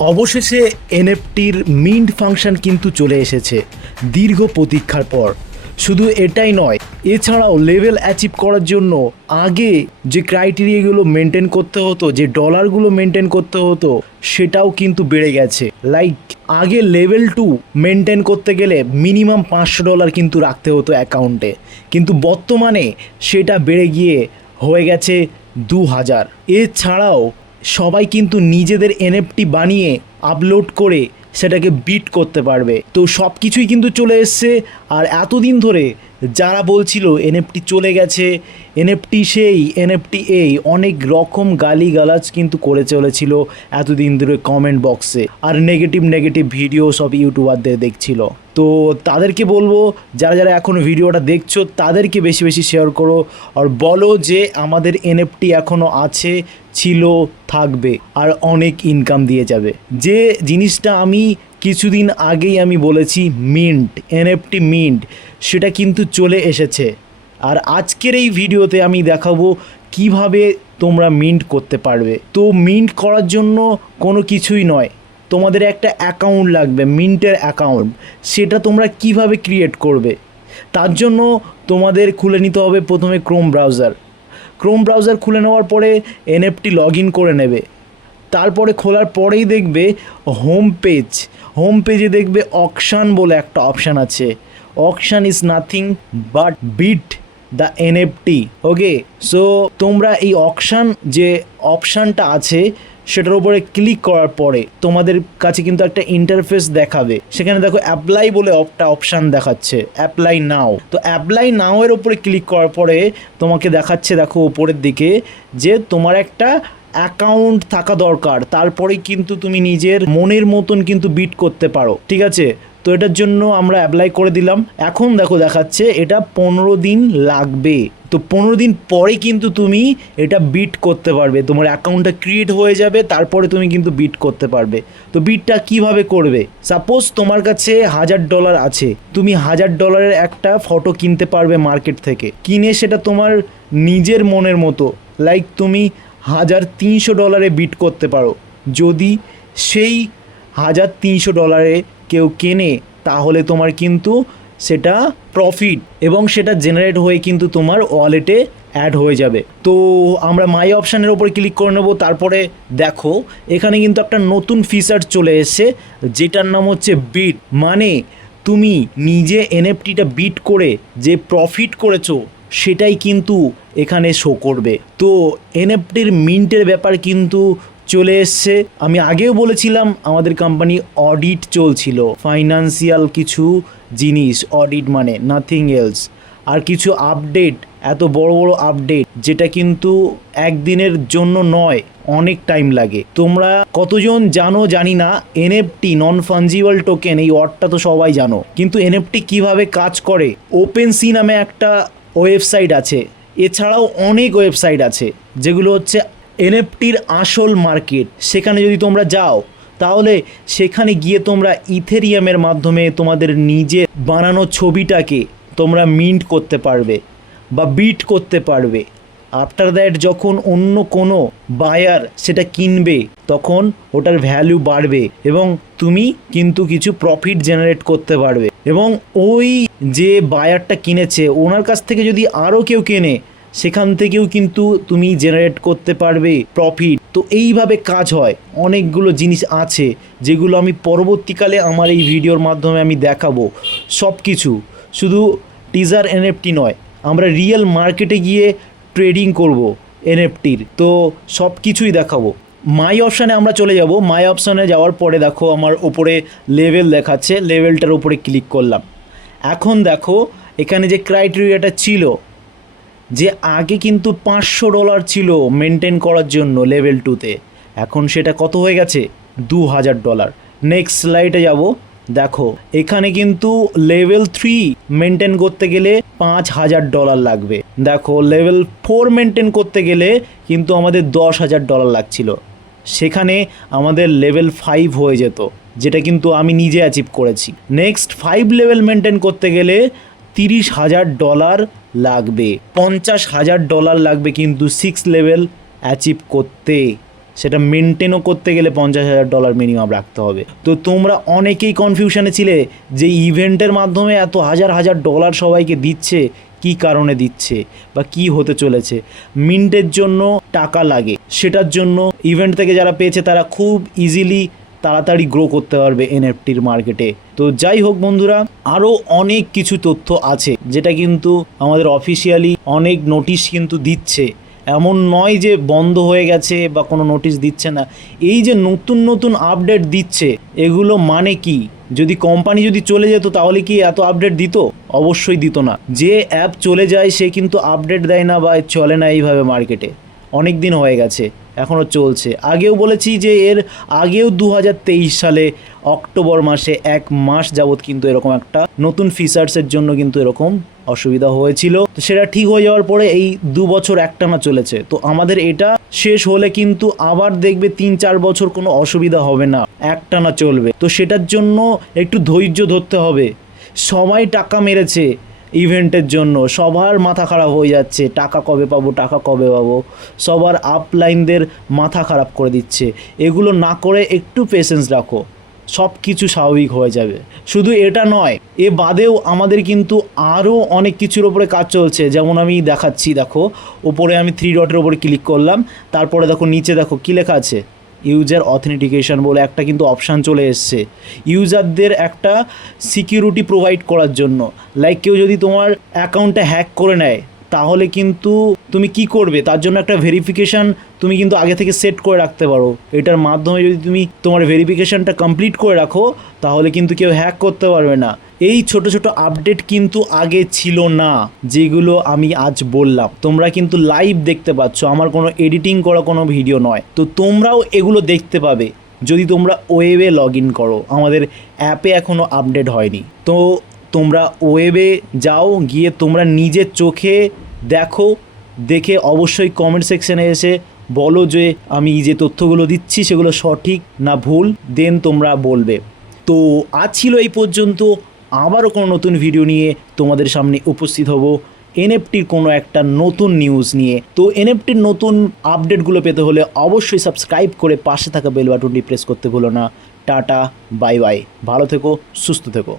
অবশেষে এনএফটির mint function কিন্তু চলে এসেছে দীর্ঘ প্রতীক্ষার পর। শুধু এটাই নয়, এছাড়াও লেভেল অ্যাচিভ করার জন্য আগে যে ক্রাইটেরিয়াগুলো মেনটেন করতে হতো, যে ডলারগুলো মেনটেন করতে হতো, সেটাও কিন্তু বেড়ে গেছে। লাইক, আগে লেভেল টু মেনটেন করতে গেলে মিনিমাম পাঁচশো ডলার কিন্তু রাখতে হতো অ্যাকাউন্টে। কিন্তু বর্তমানে সেটা বেড়ে গিয়ে হয়ে গেছে দু হাজার। এছাড়াও সবাই কিন্তু নিজেদের এনএফটি বানিয়ে আপলোড করে সেটাকে বিট করতে পারবে। তো সব কিছুই কিন্তু চলে এসছে আর এতদিন ধরে যারা বলছিল এনএফটি চলে গেছে এনএফটি সেই এনএফটি এই, অনেক রকম গালিগালাজ কিন্তু করে চলেছিল এতদিন ধরে কমেন্ট বক্সে আর নেগেটিভ নেগেটিভ ভিডিও সব ইউটিউবারদের দেখছিল। তো তাদেরকে বলব, যারা যারা এখন ভিডিওটা দেখছ, তাদেরকে বেশি বেশি শেয়ার করো আর বলো যে আমাদের এনএফটি এখনও আছে, ছিল, থাকবে, আর অনেক ইনকাম দিয়ে যাবে। যে জিনিসটা আমি কিছুদিন আগেই আমি বলেছি মিন্ট এনএফটি মিন্ট, সেটা কিন্তু চলে এসেছে। আর আজকের এই ভিডিওতে আমি দেখাবো কীভাবে তোমরা মিন্ট করতে পারবে। তো মিন্ট করার জন্য কোনো কিছুই নয়, তোমাদের একটা অ্যাকাউন্ট লাগবে, মিন্টের অ্যাকাউন্ট, সেটা তোমরা কীভাবে ক্রিয়েট করবে। তার জন্য তোমাদের খুলে নিতে হবে প্রথমে ক্রোম ব্রাউজার ক্রোম ব্রাউজার খুলে নেওয়ার পরে এনএফটি লগ ইন করে নেবে। তারপরে খোলার পরেই দেখবে হোম পেজ হোম পেজে দেখবে অকশান বলে একটা অপশান আছে। Auction is nothing but bid the NFT okay so তোমরা এই অকশান যে অপশানটা আছে, সেটার উপরে ক্লিক করার পরে তোমাদের কাছে কিন্তু একটা ইন্টারফেস দেখাবে। সেখানে দেখো অ্যাপ্লাই বলে একটা অপশান দেখাচ্ছে অ্যাপ্লাই নাও তো অ্যাপ্লাই নাও এর উপরে ক্লিক করার পরে তোমাকে দেখাচ্ছে, দেখো উপরের দিকে, যে তোমার একটা অ্যাকাউন্ট থাকা দরকার, তারপরে কিন্তু তুমি নিজের মনের মতন কিন্তু বিট করতে পারো, ঠিক আছে? তো এটার জন্য আমরা অ্যাপ্লাই করে দিলাম। এখন দেখো দেখাচ্ছে, এটা পনেরো দিন লাগবে। তো পনেরো দিন পরে কিন্তু তুমি এটা বিট করতে পারবে। তোমার অ্যাকাউন্টটা ক্রিয়েট হয়ে যাবে, তারপরে তুমি কিন্তু বিট করতে পারবে। তো বিটটা কীভাবে করবে? সাপোজ তোমার কাছে হাজার ডলার আছে, তুমি হাজার ডলারের একটা ফটো কিনতে পারবে মার্কেট থেকে। কিনে সেটা তোমার নিজের মনের মতো। লাইক তুমি হাজার তিনশো ডলারে বিট করতে পারো। যদি সেই হাজার তিনশো ডলারে কেউ কেনে, তাহলে তোমার কিন্তু সেটা প্রফিট এবং সেটা জেনারেট হয়ে কিন্তু তোমার ওয়ালেটে অ্যাড হয়ে যাবে। তো আমরা মাই অপশানের ওপর ক্লিক করে নেব। তারপরে দেখো, এখানে কিন্তু একটা নতুন ফিচার চলে এসেছে, যেটার নাম হচ্ছে বিট মানে তুমি নিজে এনএফটিটা বিট করে যে প্রফিট করেছ, সেটাই কিন্তু এখানে শো করবে। তো এনএফটির মিন্টের ব্যাপার কিন্তু চলে এসছে। আমি আগেও বলেছিলাম, আমাদের কোম্পানি অডিট চলছিল। ফাইনান্সিয়াল কিছু জিনিস অডিট মানে নাথিং এলস আর কিছু আপডেট এত বড় বড় আপডেট যেটা কিন্তু একদিনের জন্য নয়, অনেক টাইম লাগে। তোমরা কতজন জানো জানি না, এনএফটি নন ফাঞ্জিবল টোকেন এই ওয়ার্ডটা তো সবাই জানো। কিন্তু এনএফটি কীভাবে কাজ করে? ওপেন সি নামে একটা ওয়েবসাইট আছে। এছাড়াও অনেক ওয়েবসাইট আছে, যেগুলো হচ্ছে এনএফটির আসল মার্কেট। সেখানে যদি তোমরা যাও, তাহলে সেখানে গিয়ে তোমরা ইথেরিয়ামের মাধ্যমে তোমাদের নিজে বানানো ছবিটাকে তোমরা মিন্ট করতে পারবে বা বিট করতে পারবে। আফটার দ্যাট যখন অন্য কোনো বায়ার সেটা কিনবে, তখন ওটার ভ্যালু বাড়বে এবং তুমি কিন্তু কিছু প্রফিট জেনারেট করতে পারবে। এবং ওই যে বায়ারটা কিনেছে, ওনার কাছ থেকে যদি আরও কেউ কেনে, সেখান থেকেও কিন্তু তুমি জেনারেট করতে পারবে প্রফিট তো এইভাবে কাজ হয়। অনেকগুলো জিনিস আছে, যেগুলো আমি পরবর্তীকালে আমার এই ভিডিওর মাধ্যমে আমি দেখাবো। সব কিছু শুধু টিজার এনএফটি নয়, আমরা রিয়েল মার্কেটে গিয়ে ট্রেডিং করব এনএফটির তো সব কিছুই দেখাবো। মাই অপশানে আমরা চলে যাব। মাই অপশানে যাওয়ার পরে দেখো আমার ওপরে লেভেল দেখাচ্ছে। লেভেলটার উপরে ক্লিক করলাম। এখন দেখো, এখানে যে ক্রাইটেরিয়াটা ছিল, যে আগে কিন্তু পাঁচশো ডলার ছিল মেনটেন করার জন্য লেভেল টুতে এখন সেটা কত হয়ে গেছে? দু হাজার ডলার নেক্সট স্লাইডে যাব। দেখো, এখানে কিন্তু লেভেল থ্রি মেনটেন করতে গেলে পাঁচ হাজার ডলার লাগবে। দেখো লেভেল ফোর মেনটেন করতে গেলে কিন্তু আমাদের দশ হাজার ডলার লাগছিল। সেখানে আমাদের লেভেল ফাইভ হয়ে যেত, যেটা কিন্তু আমি নিজে অ্যাচিভ করেছি। নেক্সট ফাইভ লেভেল মেনটেন করতে গেলে তিরিশ হাজার ডলার লাগবে। পঞ্চাশ হাজার ডলার লাগবে কিন্তু সিক্স লেভেল অ্যাচিভ করতে। সেটা মেনটেনও করতে গেলে পঞ্চাশ হাজার ডলার মিনিমাম রাখতে হবে। তো তোমরা অনেকেই কনফিউশনে ছিলে যে ইভেন্টের মাধ্যমে এত হাজার হাজার ডলার সবাইকে দিচ্ছে, কি কারণে দিচ্ছে বা কি হতে চলেছে? মিন্টের জন্য টাকা লাগে। সেটার জন্য ইভেন্ট থেকে যারা পেয়েছে তারা খুব ইজিলি তাড়াতাড়ি গ্রো করতে পারবে এনএফটির মার্কেটে তো যাই হোক বন্ধুরা আরও অনেক কিছু তথ্য আছে, যেটা কিন্তু আমাদের অফিসিয়ালি অনেক নোটিশ কিন্তু দিচ্ছে। এমন নয় যে বন্ধ হয়ে গেছে বা কোনো নোটিশ দিচ্ছে না। এই যে নতুন নতুন আপডেট দিচ্ছে, এগুলো মানে কি? যদি কোম্পানি যদি চলে যেত, তাহলে কি এত আপডেট দিত? অবশ্যই দিত না। যে অ্যাপ চলে যায়, সে কিন্তু আপডেট দেয় না বা চলে না এইভাবে মার্কেটে অনেক দিন হয়ে গেছে এখনও চলছে। আগেও বলেছি যে এর আগেও দু হাজার তেইশ সালে অক্টোবর মাসে এক মাস যাবৎ কিন্তু এরকম একটা নতুন ফিচার্সের জন্য কিন্তু এরকম অসুবিধা হয়েছিল। তো সেটা ঠিক হয়ে যাওয়ার পরে এই দু বছর একটানা চলেছে। তো আমাদের এটা শেষ হলে কিন্তু আবার দেখবে তিন চার বছর কোনো অসুবিধা হবে না। একটানা চলবে। তো সেটার জন্য একটু ধৈর্য ধরতে হবে। সবাই টাকা মেরেছে ইভেন্টের জন্য। সবার মাথা খারাপ হয়ে যাচ্ছে। টাকা কবে পাবো, টাকা কবে পাবো? সবার আপলাইনদের মাথা খারাপ করে দিচ্ছে। এগুলো না করে একটু পেশেন্স রাখো। সব কিছু স্বাভাবিক হয়ে যাবে। শুধু এটা নয়, এ বাদেও আমাদের কিন্তু আরও অনেক কিছুর ওপরে কাজ চলছে। যেমন আমি দেখাচ্ছি, দেখো ওপরে আমি থ্রি ডটের ওপরে ক্লিক করলাম, তারপরে দেখো নিচে দেখো কী লেখা আছে? ইউজার অথেন্টিকেশন বলে একটা কিন্তু অপশান চলে এসছে। ইউজারদের একটা সিকিউরিটি প্রোভাইড করার জন্য। লাইক কেউ যদি তোমার অ্যাকাউন্টটা হ্যাক করে নেয় তাহলে কিন্তু তুমি কি করবে? তার জন্য একটা ভেরিফিকেশান তুমি কিন্তু আগে থেকে সেট করে রাখতে পারো। এটার মাধ্যমে যদি তুমি তোমার ভেরিফিকেশানটা কমপ্লিট করে রাখো, তাহলে কিন্তু কেউ হ্যাক করতে পারবে না। এই ছোট ছোট আপডেট কিন্তু আগে ছিল না, যেগুলো আমি আজ বললাম। তোমরা কিন্তু লাইভ দেখতে পাচ্ছ, আমার কোনো এডিটিং করা কোনো ভিডিও নয়। তো তোমরাও এগুলো দেখতে পাবে, যদি তোমরা ওয়েবে লগ ইন করো। আমাদের অ্যাপে এখনও আপডেট হয়নি। তো তোমরা ওয়েবে যাও, গিয়ে তোমরা নিজের চোখে দেখো, দেখে অবশ্যই কমেন্ট সেকশনে এসে বলো যে আমি যে তথ্যগুলো দিচ্ছি সেগুলো সঠিক না ভুল দেন তোমরা বলবে। তো আজ ছিল এই পর্যন্ত, আবারও কোনো নতুন ভিডিও নিয়ে তোমাদের সামনে উপস্থিত হব এনএফটির কোনো একটা নতুন নিউজ নিয়ে। তো এনএফটির নতুন আপডেটগুলো পেতে হলে অবশ্যই সাবস্ক্রাইব করে পাশে থাকা বেল বাটনটি প্রেস করতে ভুলো না। টাটা বাই বাই ভালো থেকো, সুস্থ থেকো।